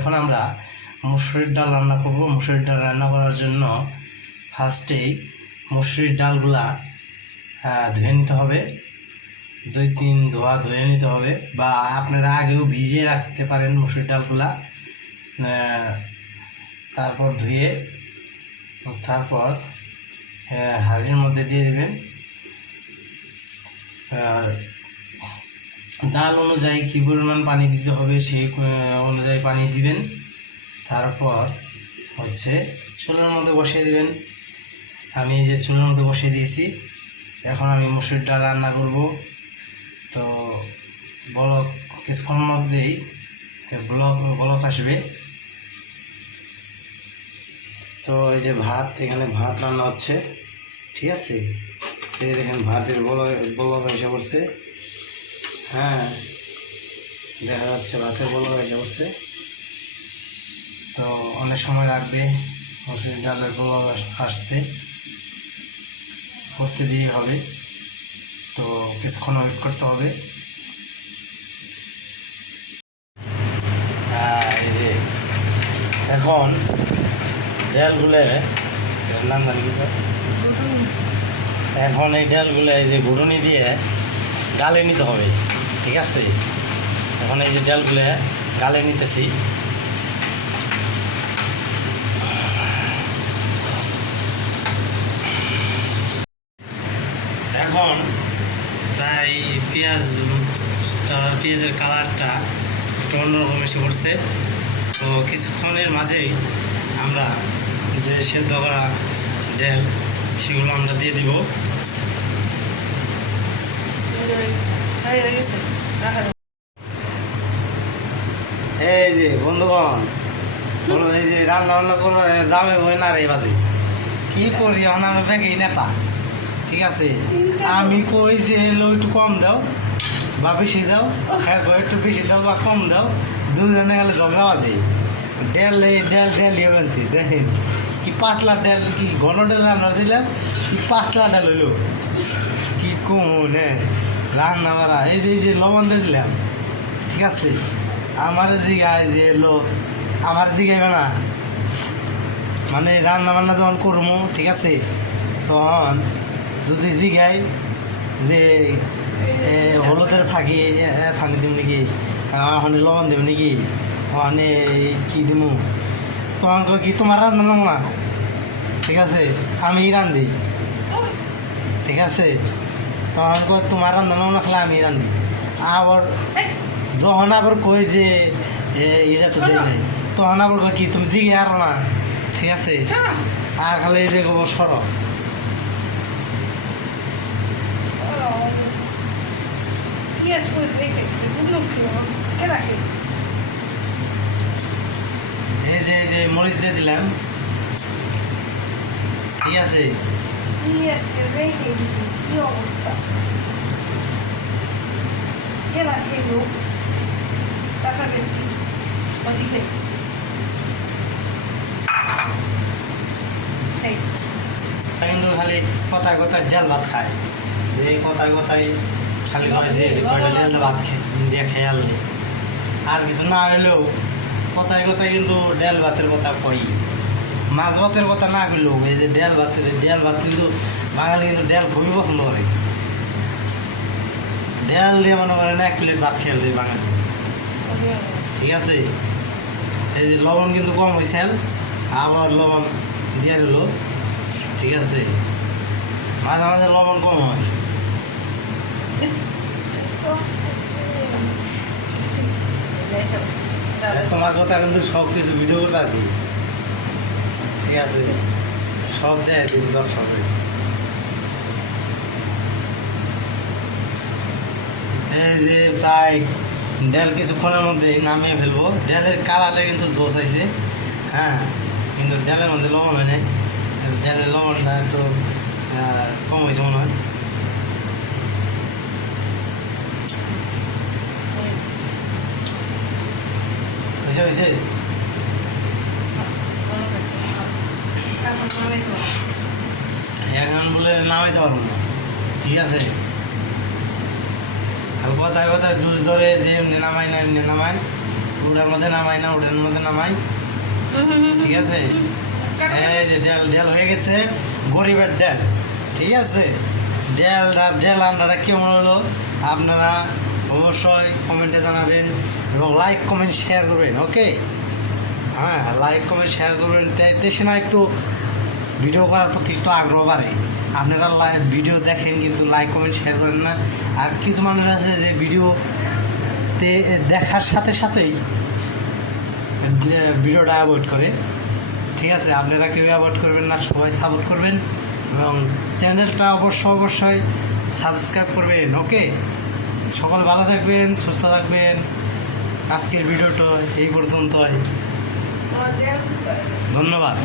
এখন আমরা মুসুরির ডাল রান্না করব। মুসুরির ডাল রান্না করার জন্য ফার্স্টেই মুসুরির ডালগুলা ধুয়ে নিতে হবে। দুই তিন ধোয়া ধুয়ে নিতে হবে বা আপনারা আগেও ভিজিয়ে রাখতে পারেন মুসুরির ডালগুলা। তারপর ধুয়ে তারপর হাঁড়ির মধ্যে দিয়ে দেবেন। ডাল অনুযায়ী কী পরিমাণ পানি দিতে হবে সেই অনুযায়ী পানি দিবেন। তারপর হচ্ছে চুলের মধ্যে বসিয়ে দিবেন। আমি যে চুলের মধ্যে বসিয়ে দিয়েছি। এখন আমি মুসুরির ডাল রান্না করব। তো বলক কিছুক্ষণের মধ্যেই ব্লক, বলক আসবে। তো এই যে ভাত, এখানে ভাত রান্না হচ্ছে। ঠিক আছে? এই দেখেন ভাতের বলক বলক এসে পড়ছে। হ্যাঁ। দেখা যাচ্ছে ভাতের বলক এসে পড়ছে তো অনেক সময় লাগবে মসুর ডালের বলক আসতে। করতে দিয়ে হবে। তো কিছুক্ষণ ওয়েট করতে হবে। হ্যাঁ, এই যে এখন ডালগুলো নাম জানি কি এখন এই ডালগুলো এই যে ঘুটুনি দিয়ে গালে নিতে হবে। ঠিক আছে? এখন এই যে ডালগুলো গালে নিতেছি। এখন প্রায় পেঁয়াজ পেঁয়াজের কালারটা একটু অন্যরকম এসে পড়ছে। তো কিছুক্ষণের মাঝেই আমরা যে সেদ্ধ করা ডেল, সেগুলো আমরা দিয়ে দিব। এই যে, বন্ধুগণ এই যে রান্না বান্না করব দামে বই না রে বাজে। কি করি আমরা ব্যাগেই নেতা। ঠিক আছে? আমি কই যে, এলো একটু কম দাও, বা বেশি দাও হ্যাঁ একটু বেশি দাও, বা কম দাও, দুজনে গেলে ঝগড়া বাজে। ডেল ডেল ডেল ইয়ে দেখেন। কি পাতলা ডেল, কি ঘন ডেল রান্না দিলাম, কি পাতলা ডেল হইল। কি কমন হ্যাঁ রান্না বাড়া এই যে এই যে লবণ দিয়ে দিলাম, ঠিক আছে? আমার জিগায় যে এলো আমার জিগাইবে না। মানে রান্না বান্না যখন করব ঠিক আছে? তখন যদি জিগাই যে হলুদের ফাঁকি থানি দিব নাকি? ওখানে লবণ দিব নাকি? ওখানে কি দিব তখন কি, তোমার রান্না নাম না। ঠিক আছে? আমি রান্ধি ঠিক আছে? তখন তোমার রান্না না খেলে আমি রান্ধি আবার যখন আবার কই যে এটা তো নাই তখন আবার কি তুমি জিগে আরও না। ঠিক আছে? আর খালি এই যে সর। এই যে মরিচ দিয়ে দিলাম। ঠিক আছে? Yes, que deje, কি অবস্থা que sí lo dije Sí. তা কিন্তু খালি কথায় কথায় ডাল ভাত খায় এই কথায় কথায় খালি কয় যে ডাল ভাত দিয়ে খেয়ে আনলে আর কিছু না হইলেও কথায় কথায় কিন্তু ডাল ভাতের কথা কই মাছ ভাতের কথা না কইলেও এই যে ডাল ভাত ডাল ভাত কিন্তু বাঙালি কিন্তু ডাল খুবই পছন্দ করে। ডাল দিয়ে মনে করেন এক প্লেট ভাত খেয়ে দেয় বাঙালি। ঠিক আছে? এই যে লবণ কিন্তু কম হয়েছে আবার লবণ দিয়ে দিল। ঠিক আছে? মাঝে মাঝে লবণ কম হয়। তোমার কথা কিন্তু সব কিছু ভিডিও করতে আছি ঠিক আছে সব দেয় কিন্তু দর্শকে এই যে প্রায় ডেল কিছুক্ষণের মধ্যে নামিয়ে ফেলব। ডেলের কালারটা কিন্তু জোস আছে হ্যাঁ কিন্তু ডেলের মধ্যে লবণ হয় নাই। ডেলের লবণটা একটু কম হয়েছে মনে হয়। হয়েছে হয়েছে এখন বলে নামাইতে পারব না। ঠিক আছে? আর কথায় কথায় জুস ধরে যে এমনি নামাই না, এমনি নামাই ওটার মধ্যে নামাই না, ওটার মধ্যে নামাই ঠিক আছে? এই যে ডেল ডেল হয়ে গেছে। গরিবের ডেল। ঠিক আছে? ডেল ডেল আপনারা কেমন হলো? আপনারা অবশ্যই কমেন্টে জানাবেন এবং লাইক কমেন্ট শেয়ার করবেন ওকে হ্যাঁ লাইক কমেন্ট শেয়ার করবেন। দেশে না একটু ভিডিও করার প্রতি একটু আগ্রহ বাড়ে। আপনারা ভিডিও দেখেন কিন্তু লাইক কমেন্ট শেয়ার করেন না। আর কিছু মানুষ আছে যে ভিডিওতে দেখার সাথে সাথেই ভিডিওটা অ্যাভয়েড করে। ঠিক আছে, আপনারা কেউ অ্যাভয়েড করবেন না, সবাই সাপোর্ট করবেন। এবং চ্যানেলটা অবশ্য অবশ্যই সাবস্ক্রাইব করবেন ওকে সকল ভালো থাকবেন, সুস্থ থাকবেন। আজকের ভিডিওটা এই পর্যন্তই। ধন্যবাদ